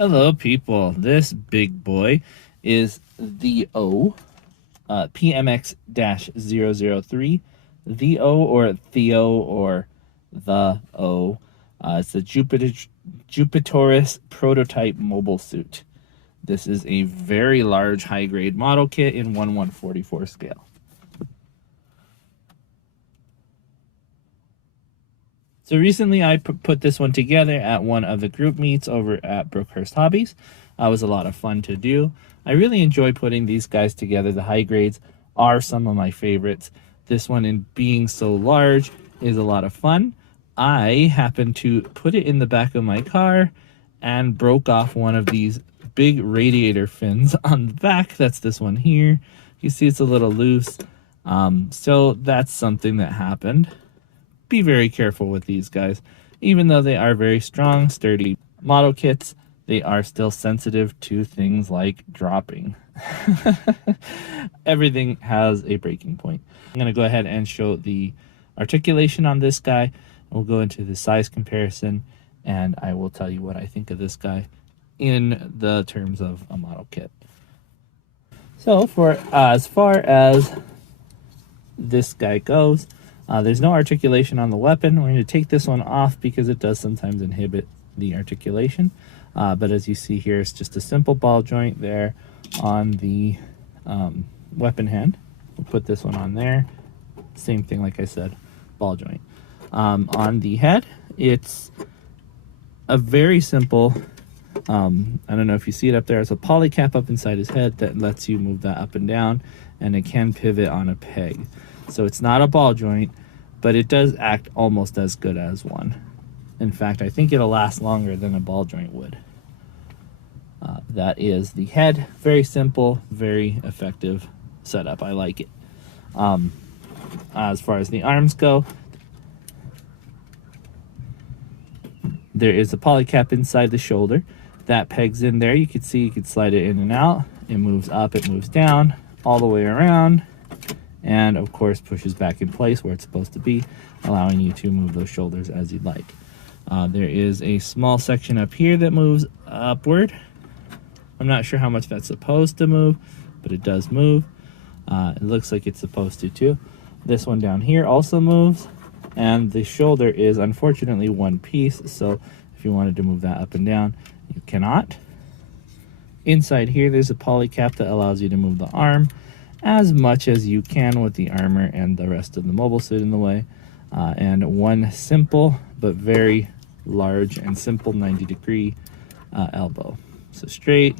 Hello, people. This big boy is the O, PMX-003. The O, or Theo, or the O. It's the Jupiteris prototype mobile suit. This is a very large high-grade model kit in 1/144 scale. So recently I put this one together at one of the group meets over at Brookhurst Hobbies. It was a lot of fun to do. I really enjoy putting these guys together. The high grades are some of my favorites. This one, in being so large, is a lot of fun. I happened to put it in the back of my car and broke off one of these big radiator fins on the back. That's this one here. You see it's a little loose. So that's something that happened. Be very careful with these guys. Even though they are very strong, sturdy model kits, they are still sensitive to things like dropping. Everything has a breaking point. I'm going to go ahead and show the articulation on this guy. We'll go into the size comparison, and I will tell you what I think of this guy in the terms of a model kit. So for as far as this guy goes, there's no articulation on the weapon. We're going to take this one off because it does sometimes inhibit the articulation. But as you see here, it's just a simple ball joint there on the weapon hand. We'll put this one on there. Same thing, like I said, ball joint. On the head, it's a very simple, I don't know if you see it up there, it's a poly cap up inside his head that lets you move that up and down, and it can pivot on a peg. So it's not a ball joint, but it does act almost as good as one. In fact, I think it'll last longer than a ball joint would. That is the head. Very simple, very effective setup. I like it. As far as the arms go, there is a poly cap inside the shoulder that pegs in there. You can see you can slide it in and out. It moves up, it moves down, all the way around, and of course pushes back in place where it's supposed to be, allowing you to move those shoulders as you'd like. There is a small section up here that moves upward. I'm not sure how much that's supposed to move, but it does move. It looks like it's supposed to too. This one down here also moves, and the shoulder is unfortunately one piece, so if you wanted to move that up and down, you cannot. Inside here, there's a poly cap that allows you to move the arm as much as you can with the armor and the rest of the mobile suit in the way. And one simple but very large and simple 90-degree elbow. So straight,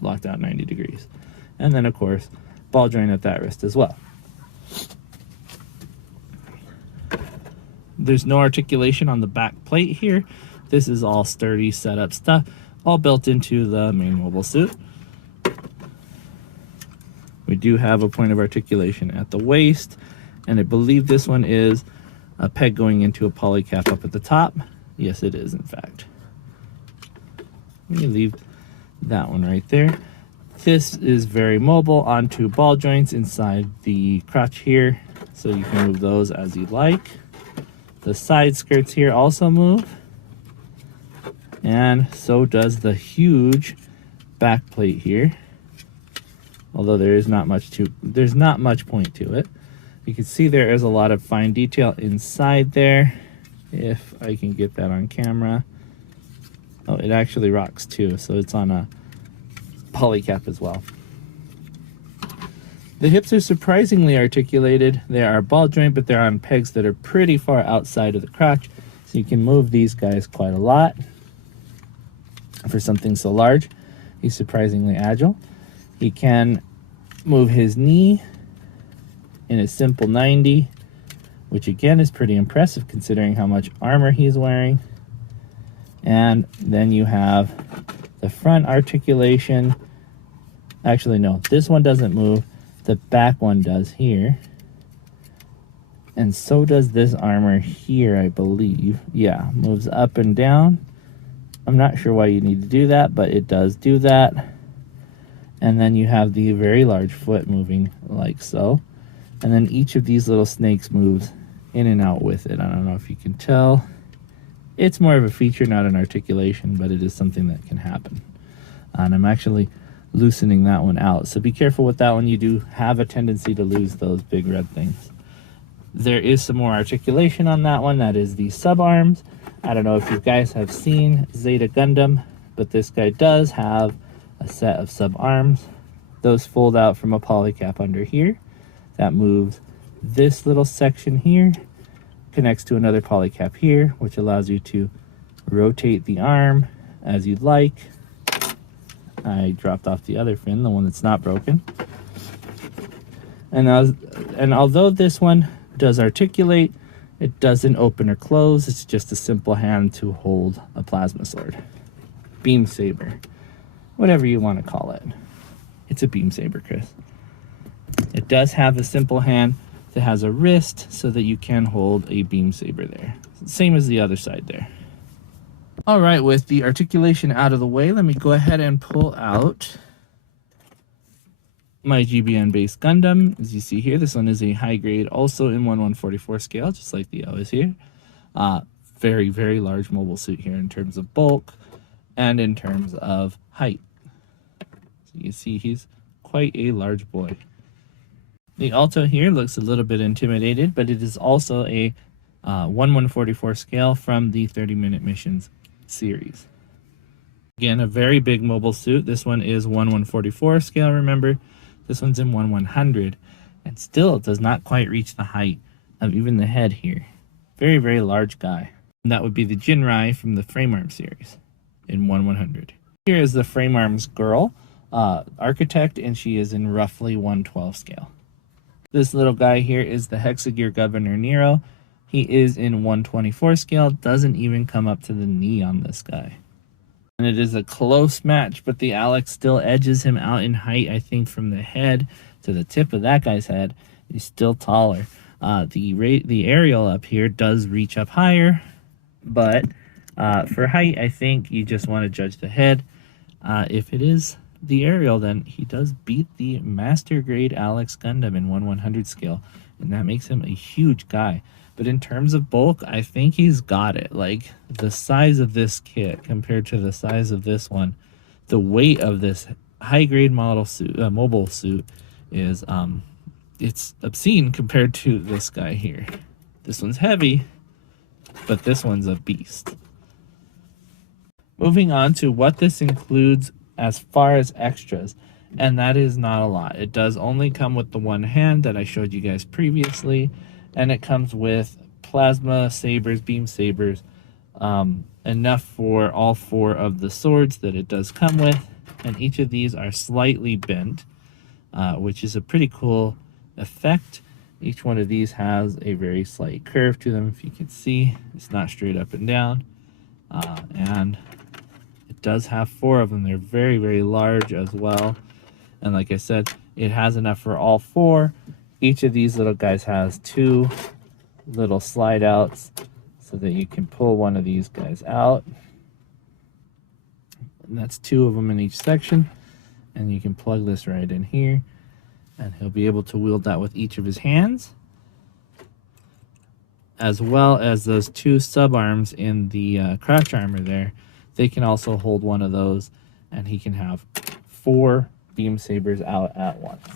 locked out 90 degrees. And then, of course, ball joint at that wrist as well. There's no articulation on the back plate here. This is all sturdy setup stuff, all built into the main mobile suit. We do have a point of articulation at the waist, and I believe this one is a peg going into a poly cap up at the top. Yes, it is, in fact. Let me leave that one right there. This is very mobile onto ball joints inside the crotch here, so you can move those as you like. The side skirts here also move, and so does the huge back plate here. Although there's not much point to it. You can see there is a lot of fine detail inside there, if I can get that on camera. Oh, it actually rocks too, so it's on a poly cap as well. The hips are surprisingly articulated. They are ball joint, but they're on pegs that are pretty far outside of the crotch, so you can move these guys quite a lot. For something so large, he's surprisingly agile. He can move his knee in a simple 90, which again is pretty impressive considering how much armor he's wearing. And then you have the front articulation. Actually, no, this one doesn't move. The back one does here. And so does this armor here, I believe. Yeah, moves up and down. I'm not sure why you need to do that, but it does do that. And then you have the very large foot moving like so. And then each of these little snakes moves in and out with it. I don't know if you can tell. It's more of a feature, not an articulation, but it is something that can happen. And I'm actually loosening that one out. So be careful with that one. You do have a tendency to lose those big red things. There is some more articulation on that one. That is the sub arms. I don't know if you guys have seen Zeta Gundam, but this guy does have a set of sub arms. Those fold out from a polycap under here. That moves this little section here, connects to another polycap here, which allows you to rotate the arm as you'd like. I dropped off the other fin, the one that's not broken. And although this one does articulate, it doesn't open or close. It's just a simple hand to hold a plasma sword. Beam saber, whatever you want to call it. It's a beam saber, Chris. It does have a simple hand that has a wrist so that you can hold a beam saber there. Same as the other side there. All right, with the articulation out of the way, let me go ahead and pull out my GBN based Gundam. As you see here, this one is a high grade, also in 1/144 scale, just like the O is here. Very, very large mobile suit here in terms of bulk and in terms of height. So you see he's quite a large boy. The Alto here looks a little bit intimidated, but it is also a 1/144 scale from the 30-minute missions series. Again, a very big mobile suit. This one is 1/144 scale, remember. This one's in 1/100, and still it does not quite reach the height of even the head here. Very, very large guy. And that would be the Jinrai from the Frame Arms series in 1/100. Here is the Frame Arms girl, architect, and she is in roughly 1/12 scale. This little guy here is the Hexagear Governor Nero. He is in 1/24 scale, doesn't even come up to the knee on this guy. And it is a close match, but the Alex still edges him out in height, I think, from the head to the tip of that guy's head. He's still taller. The aerial up here does reach up higher, but for height, I think you just want to judge the head. If it is the aerial, then he does beat the master grade Alex Gundam in 1/100 scale, and that makes him a huge guy. But in terms of bulk, I think he's got it. Like, the size of this kit compared to the size of this one, the weight of this high grade model suit, mobile suit, is it's obscene compared to this guy here. This one's heavy, but this one's a beast. Moving on to what this includes as far as extras, and that is not a lot. It does only come with the one hand that I showed you guys previously, and it comes with plasma sabers, beam sabers, enough for all 4 of the swords that it does come with, and each of these are slightly bent, which is a pretty cool effect. Each one of these has a very slight curve to them. If you can see, it's not straight up and down, and it does have 4 of them. They're very, very large as well, and like I said, it has enough for all 4. Each of these little guys has 2 little slide outs so that you can pull one of these guys out, and that's 2 of them in each section, and you can plug this right in here, and he'll be able to wield that with each of his hands, as well as those 2 sub arms in the crouch armor there. They can also hold one of those, and he can have 4 beam sabers out at once.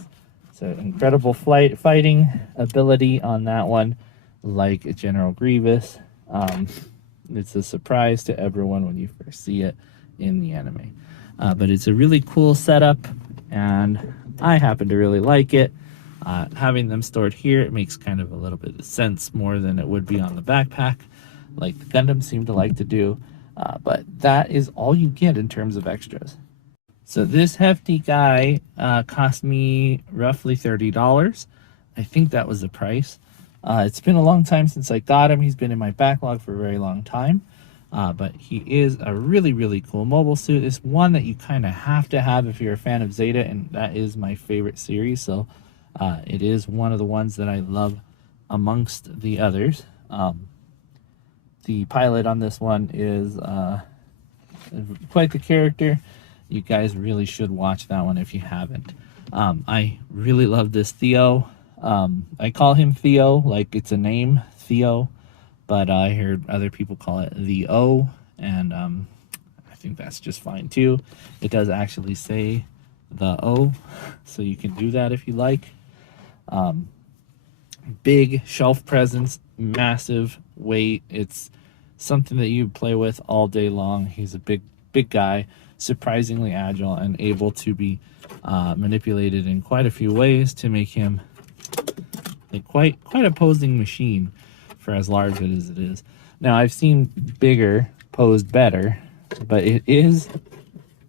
So incredible fighting ability on that one, like General Grievous. It's a surprise to everyone when you first see it in the anime. But it's a really cool setup, and I happen to really like it. Having them stored here, it makes kind of a little bit of sense more than it would be on the backpack, like the Gundam seem to like to do. But that is all you get in terms of extras. So this hefty guy cost me roughly $30. I think that was the price. It's been a long time since I got him. He's been in my backlog for a very long time. But he is a really, really cool mobile suit. It's one that you kind of have to have if you're a fan of Zeta, and that is my favorite series. So it is one of the ones that I love amongst the others. The pilot on this one is quite the character. You guys really should watch that one if you haven't. I really love this Theo. I call him Theo like it's a name, Theo, but I heard other people call it the O, and I think that's just fine too. It does actually say the O, so you can do that if you like. Big shelf presence, massive weight. It's something that you play with all day long. He's a big guy, surprisingly agile, and able to be manipulated in quite a few ways to make him like quite a posing machine for as large as it is. Now, I've seen bigger posed better, but it is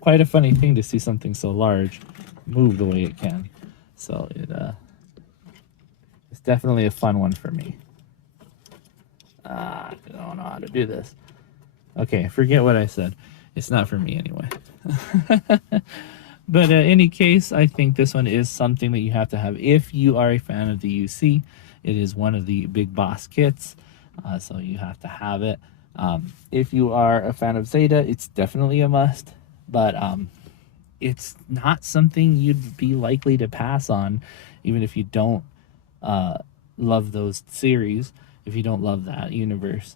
quite a funny thing to see something so large move the way it can. So it's definitely a fun one for me. I don't know how to do this. Okay, forget what I said. It's not for me anyway. But in any case, I think this one is something that you have to have if you are a fan of the UC. It is one of the big boss kits, so you have to have it. If you are a fan of Zeta, it's definitely a must, but it's not something you'd be likely to pass on, even if you don't love those series, if you don't love that universe.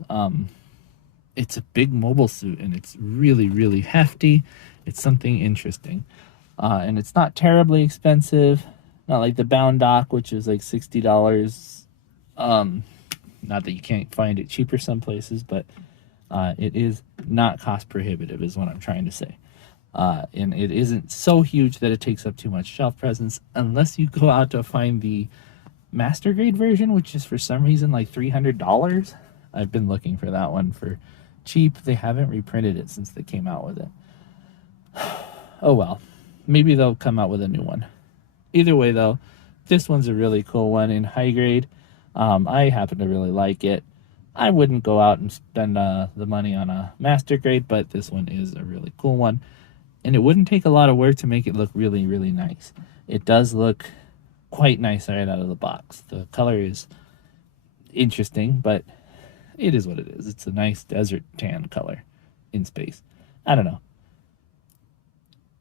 It's a big mobile suit, and it's really hefty. It's something interesting. And it's not terribly expensive, not like the Bound Dock, which is like $60. Not that you can't find it cheaper some places, but it is not cost prohibitive is what I'm trying to say. And it isn't so huge that it takes up too much shelf presence, unless you go out to find the master grade version, which is for some reason like $300. I've been looking for that one for cheap. They haven't reprinted it since they came out with it. Oh well, maybe they'll come out with a new one. Either way though, this one's a really cool one in high grade. I happen to really like it. I wouldn't go out and spend the money on a master grade, but this one is a really cool one, and it wouldn't take a lot of work to make it look really nice. It does look quite nice right out of the box. The color is interesting, but it is what it is. It's a nice desert tan color in space. I don't know.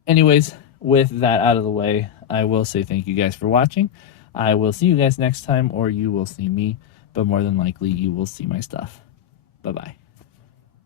Anyways, with that out of the way, I will say thank you guys for watching. I will see you guys next time, or you will see me, but more than likely you will see my stuff. Bye-bye.